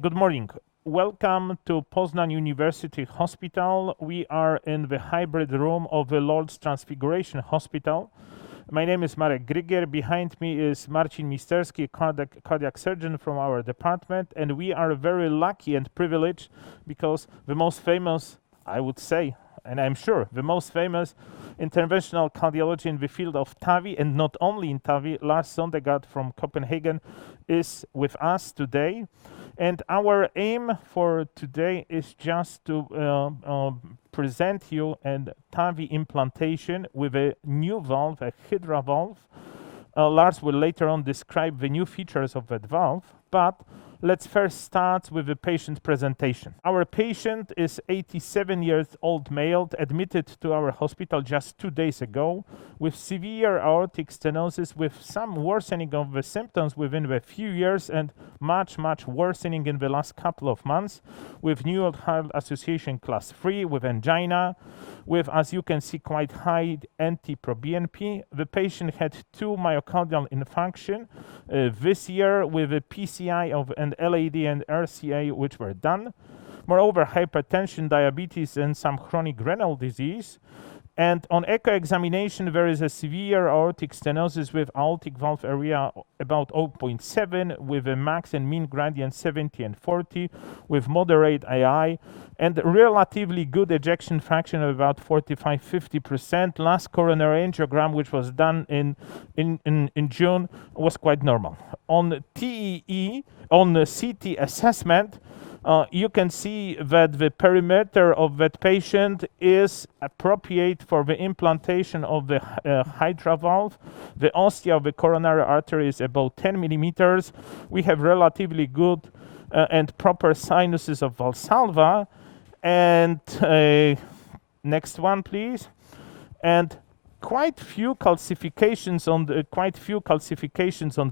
Good morning. Welcome to Poznan University Hospital. We are in the hybrid room of the Lord's Transfiguration Hospital. My name is Marek Grygier. Behind me is Marcin Misterski, cardiac surgeon from our department, and we are very lucky and privileged because the most famous, I would say, and I'm sure, the most famous interventional cardiology in the field of TAVI, and not only in TAVI, Lars Sondergaard from Copenhagen is with us today. And our aim for today is just to present you a TAVI implantation with a new valve, a Hydra valve. Lars will later on describe the new features of that valve, but let's first start with the patient presentation. Our patient is 87 years old male, admitted to our hospital just 2 days ago with severe aortic stenosis with some worsening of the symptoms within a few years and much worsening in the last couple of months with New Heart Association class 3 with angina, with, as you can see, quite high NT-proBNP. The patient had 2 myocardial infarction this year with a PCI of an LAD and RCA which were done. Moreover, hypertension, diabetes, and some chronic renal disease. And on echo examination, there is a severe aortic stenosis with aortic valve area about 0.7 with a max and mean gradient 70 and 40 with moderate AI and relatively good ejection fraction of about 45-50%. Last coronary angiogram, which was done in June, was quite normal. On TEE, on the CT assessment, you can see that the perimeter of that patient is appropriate for the implantation of the Hydra valve. The ostia of the coronary artery is about 10 millimeters. We have relatively good and proper sinuses of Valsalva. And next one, please. And quite few calcifications on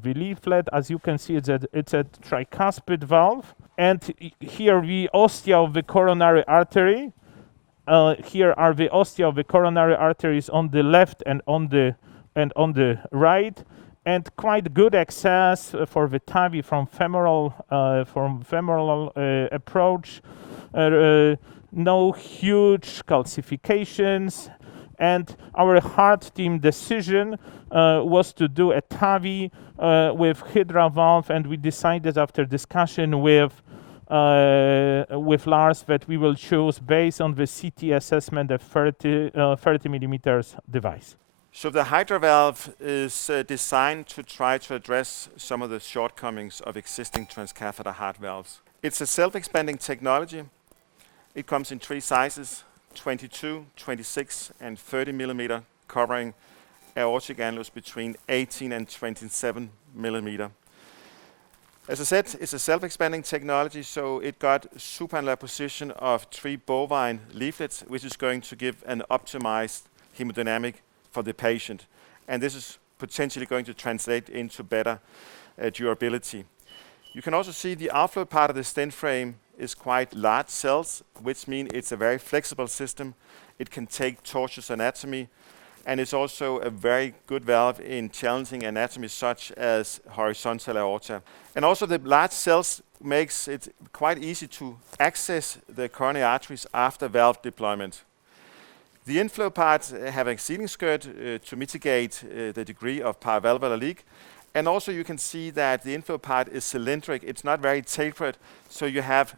the leaflet. As you can see, it's a tricuspid valve. And here the ostia of the coronary artery. Here are the ostia of the coronary arteries on the left and on the right, and quite good access for the TAVI from femoral approach. No huge calcifications. And our heart team decision was to do a TAVI with Hydra valve, and we decided after discussion with Lars that we will choose based on the CT assessment a 30 millimeters device. So the Hydra valve is designed to try to address some of the shortcomings of existing transcatheter heart valves. It's a self-expanding technology. It comes in 3 sizes, 22, 26, and 30 millimeter, covering aortic annulus between 18 and 27 millimeter. As I said, it's a self-expanding technology, so it got supinsular position of 3 bovine leaflets, which is going to give an optimized hemodynamic for the patient. And this is potentially going to translate into better durability. You can also see the outflow part of the stent frame is quite large cells, which means it's a very flexible system. It can take tortuous anatomy, and it's also a very good valve in challenging anatomy such as horizontal aorta. And also the large cells makes it quite easy to access the coronary arteries after valve deployment. The inflow part have a sealing skirt to mitigate the degree of paravalvular leak. And also you can see that the inflow part is cylindric. It's not very tapered, so you have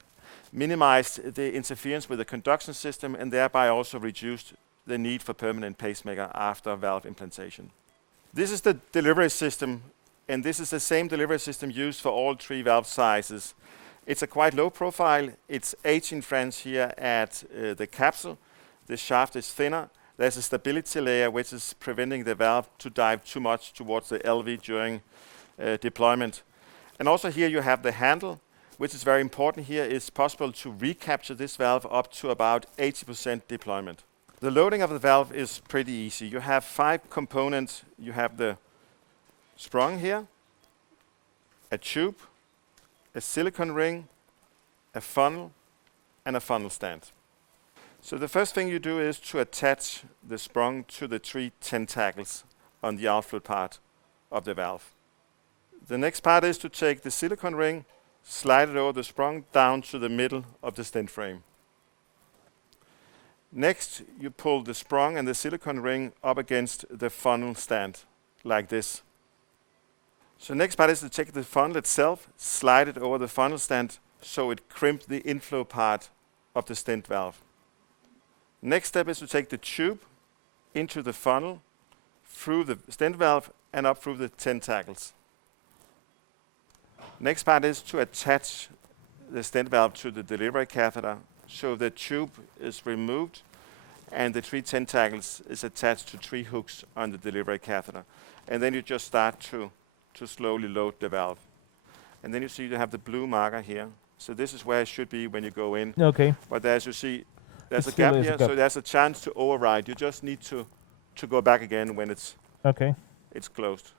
minimized the interference with the conduction system and thereby also reduced the need for permanent pacemaker after valve implantation. This is the delivery system, and this is the same delivery system used for all 3 valve sizes. It's a quite low profile. It's 18 French here at the capsule. The shaft is thinner. There's a stability layer which is preventing the valve to dive too much towards the LV during deployment. And also here you have the handle, which is very important here. It's possible to recapture this valve up to about 80% deployment. The loading of the valve is pretty easy. You have 5 components. You have the sprung here, a tube, a silicone ring, a funnel, and a funnel stand. So the first thing you do is to attach the sprung to the 3 tentacles on the outflow part of the valve. The next part is to take the silicone ring, slide it over the sprung down to the middle of the stent frame. Next, you pull the sprung and the silicone ring up against the funnel stand, like this. So next part is to take the funnel itself, slide it over the funnel stand so it crimps the inflow part of the stent valve. Next step is to take the tube into the funnel, through the stent valve and up through the tentacles. Next part is to attach the stent valve to the delivery catheter, so the tube is removed and the 3 tentacles is attached to 3 hooks on the delivery catheter. And then you just start to slowly load the valve. And then you see you have the blue marker here. So this is where it should be when you go in. Okay. But as you see, there's It a gap still is here, a gap. so there's a chance to override. You just need to go back again when it's closed.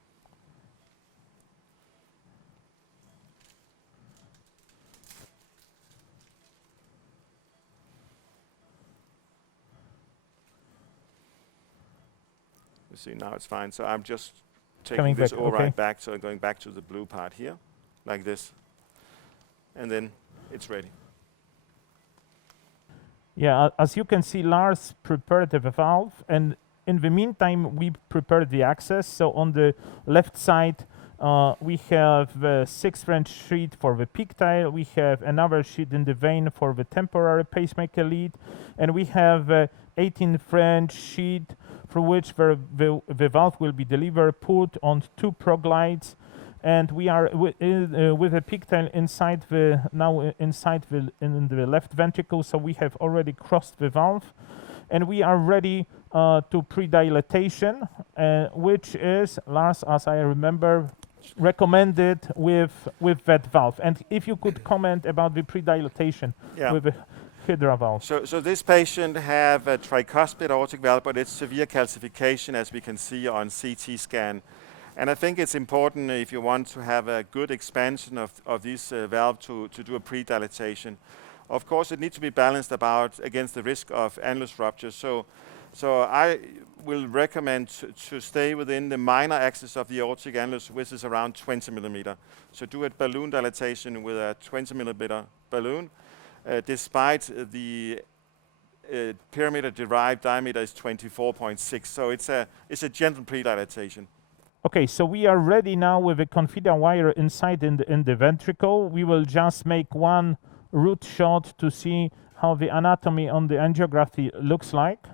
You see, now it's fine. So I'm just taking this override back, so I'm going back to the blue part here, like this. And then it's ready. Yeah, as you can see, Lars prepared the valve, and in the meantime, we prepared the access. So on the left side, we have a 6 French sheet for the pigtail. We have another sheet in the vein for the temporary pacemaker lead, and we have a 18 French sheet through which the valve will be delivered, put on 2 proglides. And we are with a pigtail inside the in the left ventricle, so we have already crossed the valve, and we are ready to pre-dilatation, which is, Lars, as I remember, recommended with that valve. And if you could comment about the pre-dilatation with the Hydra valve. So this patient have a tricuspid aortic valve, but it's severe calcification, as we can see on CT scan. And I think it's important if you want to have a good expansion of this valve to do a pre-dilatation. Of course, it needs to be balanced against the risk of annulus rupture. So I will recommend to stay within the minor axis of the aortic annulus, which is around 20 millimeter. So do a balloon dilatation with a 20 millimeter balloon, despite the perimeter-derived diameter is 24.6. So it's a gentle pre-dilatation. Okay, so we are ready now with a confida wire inside in the ventricle. We will just make one root shot to see how the anatomy on the angiography looks like.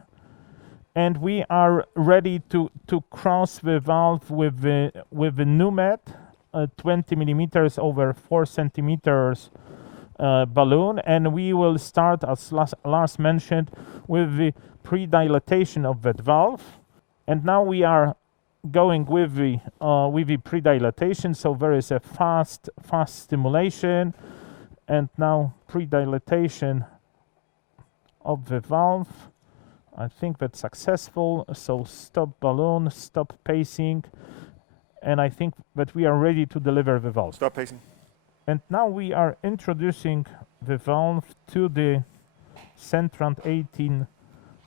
And we are ready to cross the valve with the Numet, 20 millimeters over 4 centimeters balloon. And we will start, as Lars mentioned, with the pre-dilatation of that valve. And now we are going with the pre-dilatation, so there is a fast stimulation, and now pre-dilatation of the valve. I think that's successful. So stop balloon, stop pacing, and I think that we are ready to deliver the valve. Stop pacing. And now we are introducing the valve to the Centrant 18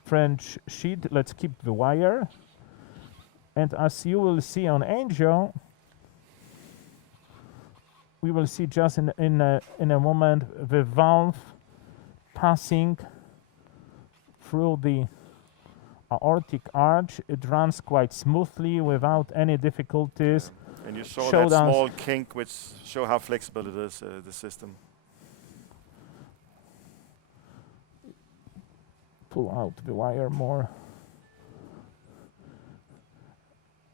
French sheet. Let's keep the wire. And as you will see on angio, we will see just in a moment the valve passing through the aortic arch. It runs quite smoothly without any difficulties. And you saw that small kink, which show how flexible it is, the system. Pull out the wire more.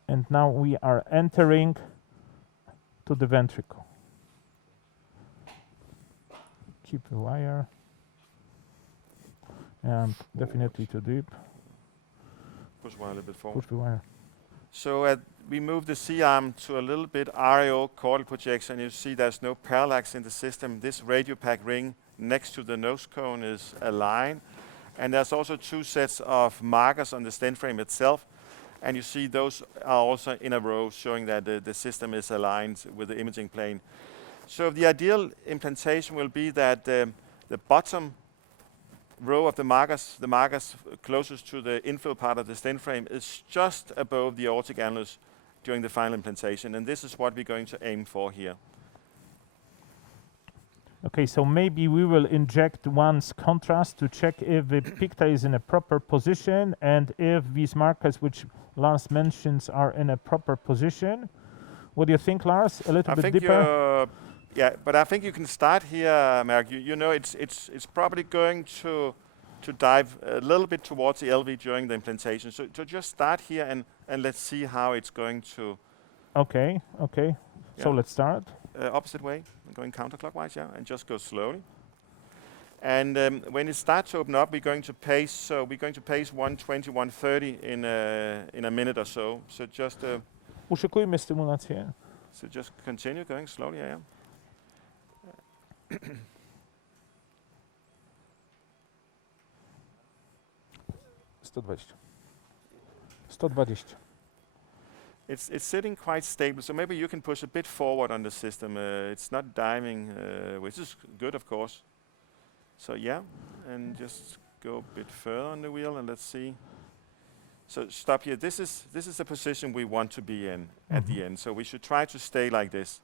And now we are entering to the ventricle. Keep the wire. And definitely too deep. Push the wire a little bit forward. Push the wire. So we move the C-arm to a little bit RAO caudal projection. You see there's no parallax in the system. This radiopack ring next to the nose cone is aligned. And there's also 2 sets of markers on the stent frame itself. And you see those are also in a row, showing that the system is aligned with the imaging plane. So the ideal implantation will be that the bottom row of the markers closest to the inflow part of the stent frame, is just above the aortic annulus during the final implantation. And this is what we're going to aim for here. Okay, so maybe we will inject once contrast to check if the picta is in a proper position and if these markers which Lars mentions are in a proper position. What do you think, Lars? A little I bit think deeper? yeah, but I think you can start here, Mark. You know, it's probably going to dive a little bit towards the LV during the implantation. So to just start here and let's see how it's going to. Okay. So Yeah. let's start. Opposite way, going counterclockwise, yeah, and just go slowly. And when it starts to open up, we're going to pace. So we're going to pace 120, 130 in a minute or so. So just Uszykujmy stymulację. so just continue going slowly, yeah. 120. It's sitting quite stable, so maybe you can push a bit forward on the system. It's not diving, which is good, of course. So yeah, and just go a bit further on the wheel, and let's see. So stop here. This is the position we want to be in at the end. So we should try to stay like this.